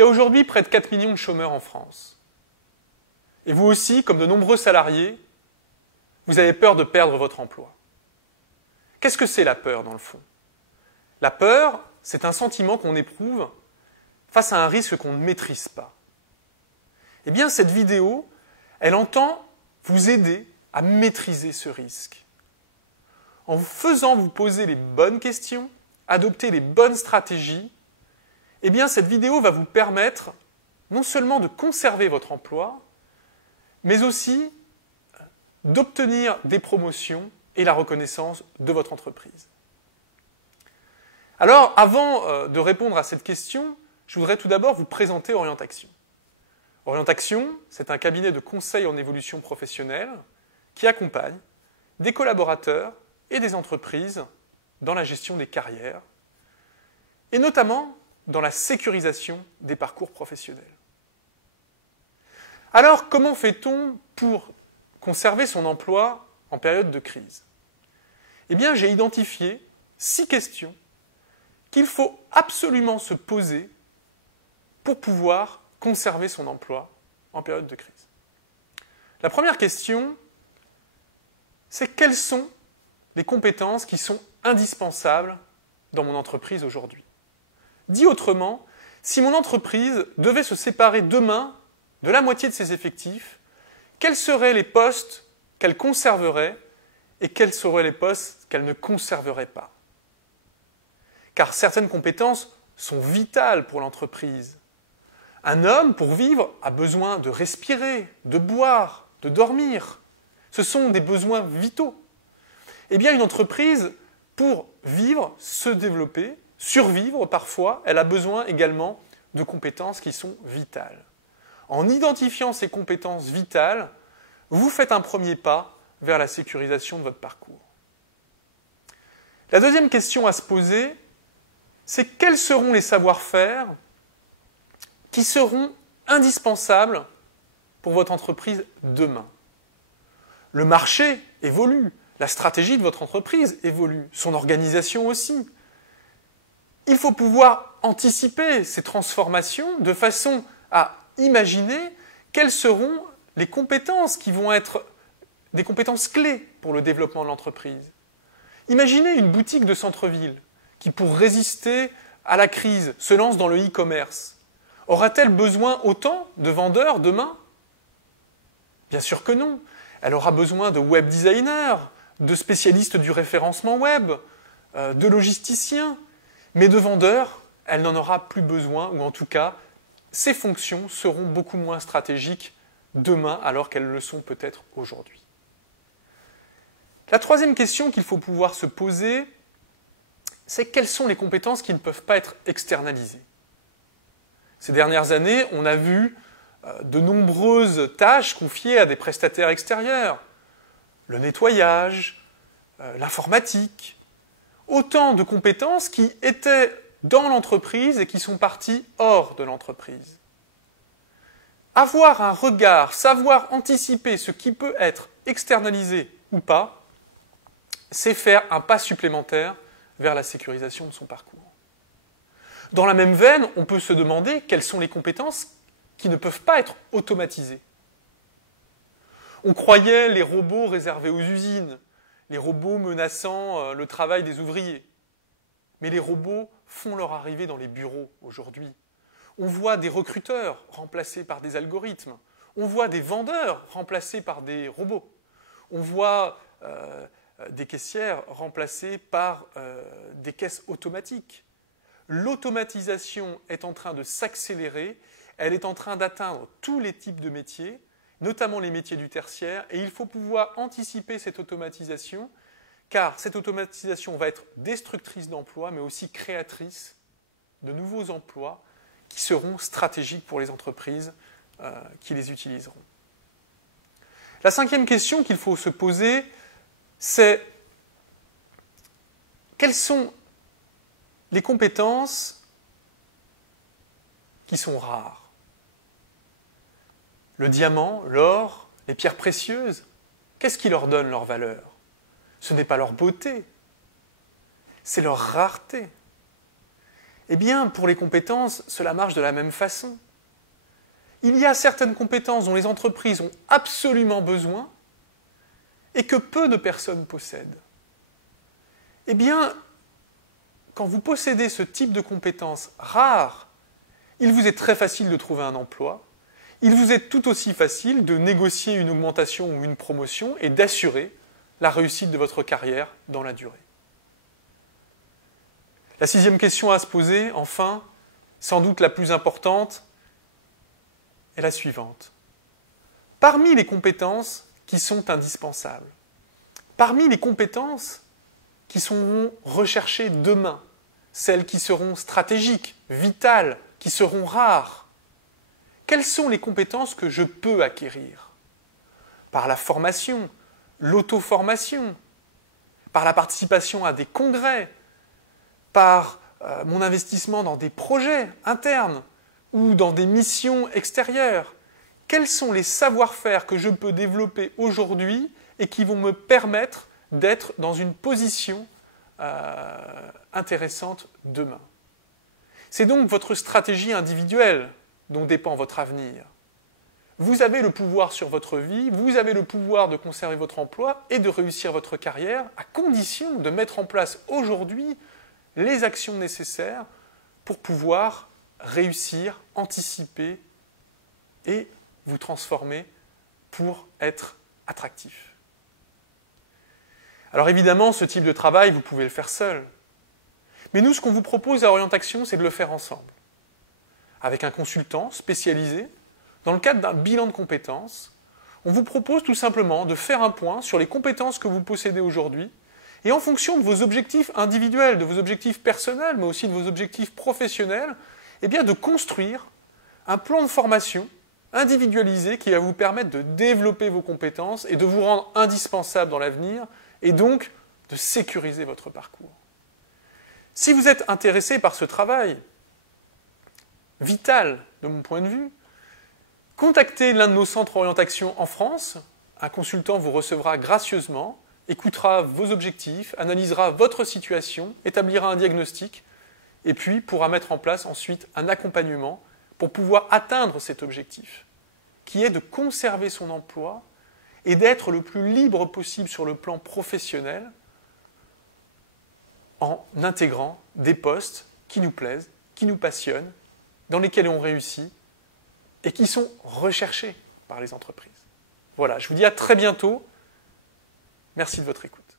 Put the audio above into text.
y a aujourd'hui près de 4 millions de chômeurs en France. Et vous aussi, comme de nombreux salariés, vous avez peur de perdre votre emploi. Qu'est-ce que c'est la peur, dans le fond? La peur, c'est un sentiment qu'on éprouve face à un risque qu'on ne maîtrise pas. Eh bien, cette vidéo, elle entend vous aider à maîtriser ce risque. En vous faisant vous poser les bonnes questions, adopter les bonnes stratégies, eh bien, cette vidéo va vous permettre non seulement de conserver votre emploi, mais aussi d'obtenir des promotions et la reconnaissance de votre entreprise. Alors, avant de répondre à cette question, je voudrais tout d'abord vous présenter Orientaction. Orientaction, c'est un cabinet de conseil en évolution professionnelle qui accompagne des collaborateurs et des entreprises dans la gestion des carrières, et notamment dans la sécurisation des parcours professionnels. Alors, comment fait-on pour conserver son emploi en période de crise? Eh bien, j'ai identifié 6 questions qu'il faut absolument se poser pour pouvoir conserver son emploi en période de crise. La première question, c'est quelles sont les compétences qui sont indispensables dans mon entreprise aujourd'hui? Dit autrement, si mon entreprise devait se séparer demain de la moitié de ses effectifs, quels seraient les postes qu'elle conserverait et quels seraient les postes qu'elle ne conserverait pas? Car certaines compétences sont vitales pour l'entreprise. Un homme, pour vivre, a besoin de respirer, de boire, de dormir. Ce sont des besoins vitaux. Eh bien, une entreprise, pour vivre, se développer, survivre parfois, elle a besoin également de compétences qui sont vitales. En identifiant ces compétences vitales, vous faites un premier pas vers la sécurisation de votre parcours. La deuxième question à se poser, c'est quels seront les savoir-faire qui seront indispensables pour votre entreprise demain? Le marché évolue, la stratégie de votre entreprise évolue, son organisation aussi. Il faut pouvoir anticiper ces transformations de façon à imaginer quelles seront les compétences qui vont être des compétences clés pour le développement de l'entreprise. Imaginez une boutique de centre-ville qui, pour résister à la crise, se lance dans le e-commerce. Aura-t-elle besoin autant de vendeurs demain? Bien sûr que non. Elle aura besoin de web designers, de spécialistes du référencement web, de logisticiens. Mais de vendeurs, elle n'en aura plus besoin, ou en tout cas, ces fonctions seront beaucoup moins stratégiques demain, alors qu'elles le sont peut-être aujourd'hui. La troisième question qu'il faut pouvoir se poser, c'est quelles sont les compétences qui ne peuvent pas être externalisées? Ces dernières années, on a vu de nombreuses tâches confiées à des prestataires extérieurs. Le nettoyage, l'informatique, autant de compétences qui étaient dans l'entreprise et qui sont parties hors de l'entreprise. Avoir un regard, savoir anticiper ce qui peut être externalisé ou pas, c'est faire un pas supplémentaire vers la sécurisation de son parcours. Dans la même veine, on peut se demander quelles sont les compétences qui ne peuvent pas être automatisées. On croyait les robots réservés aux usines, les robots menaçant le travail des ouvriers. Mais les robots font leur arrivée dans les bureaux aujourd'hui. On voit des recruteurs remplacés par des algorithmes. On voit des vendeurs remplacés par des robots. On voit des caissières remplacées par des caisses automatiques. L'automatisation est en train de s'accélérer. Elle est en train d'atteindre tous les types de métiers, notamment les métiers du tertiaire, et il faut pouvoir anticiper cette automatisation, car cette automatisation va être destructrice d'emplois, mais aussi créatrice de nouveaux emplois qui seront stratégiques pour les entreprises qui les utiliseront. La cinquième question qu'il faut se poser, c'est quelles sont les compétences qui sont rares? Le diamant, l'or, les pierres précieuses, qu'est-ce qui leur donne leur valeur? Ce n'est pas leur beauté, c'est leur rareté. Eh bien, pour les compétences, cela marche de la même façon. Il y a certaines compétences dont les entreprises ont absolument besoin et que peu de personnes possèdent. Eh bien, quand vous possédez ce type de compétences rares, il vous est très facile de trouver un emploi, il vous est tout aussi facile de négocier une augmentation ou une promotion et d'assurer la réussite de votre carrière dans la durée. La sixième question à se poser, enfin, sans doute la plus importante, est la suivante. Parmi les compétences qui sont indispensables, parmi les compétences qui seront recherchées demain, celles qui seront stratégiques, vitales, qui seront rares, quelles sont les compétences que je peux acquérir? Par la formation, l'auto-formation, par la participation à des congrès, par mon investissement dans des projets internes ou dans des missions extérieures. Quels sont les savoir-faire que je peux développer aujourd'hui et qui vont me permettre d'être dans une position intéressante demain? C'est donc votre stratégie individuelle dont dépend votre avenir. Vous avez le pouvoir sur votre vie, vous avez le pouvoir de conserver votre emploi et de réussir votre carrière à condition de mettre en place aujourd'hui les actions nécessaires pour pouvoir réussir, anticiper et vous transformer pour être attractif. Alors évidemment, ce type de travail, vous pouvez le faire seul. Mais nous, ce qu'on vous propose à Orientation, c'est de le faire ensemble. Avec un consultant spécialisé, dans le cadre d'un bilan de compétences, on vous propose tout simplement de faire un point sur les compétences que vous possédez aujourd'hui et en fonction de vos objectifs individuels, de vos objectifs personnels, mais aussi de vos objectifs professionnels, eh bien de construire un plan de formation individualisé qui va vous permettre de développer vos compétences et de vous rendre indispensable dans l'avenir et donc de sécuriser votre parcours. Si vous êtes intéressé par ce travail, vital de mon point de vue, contactez l'un de nos centres Orientation en France, un consultant vous recevra gracieusement, écoutera vos objectifs, analysera votre situation, établira un diagnostic et puis pourra mettre en place ensuite un accompagnement pour pouvoir atteindre cet objectif, qui est de conserver son emploi et d'être le plus libre possible sur le plan professionnel en intégrant des postes qui nous plaisent, qui nous passionnent, dans lesquels on réussit et qui sont recherchés par les entreprises. Voilà, je vous dis à très bientôt. Merci de votre écoute.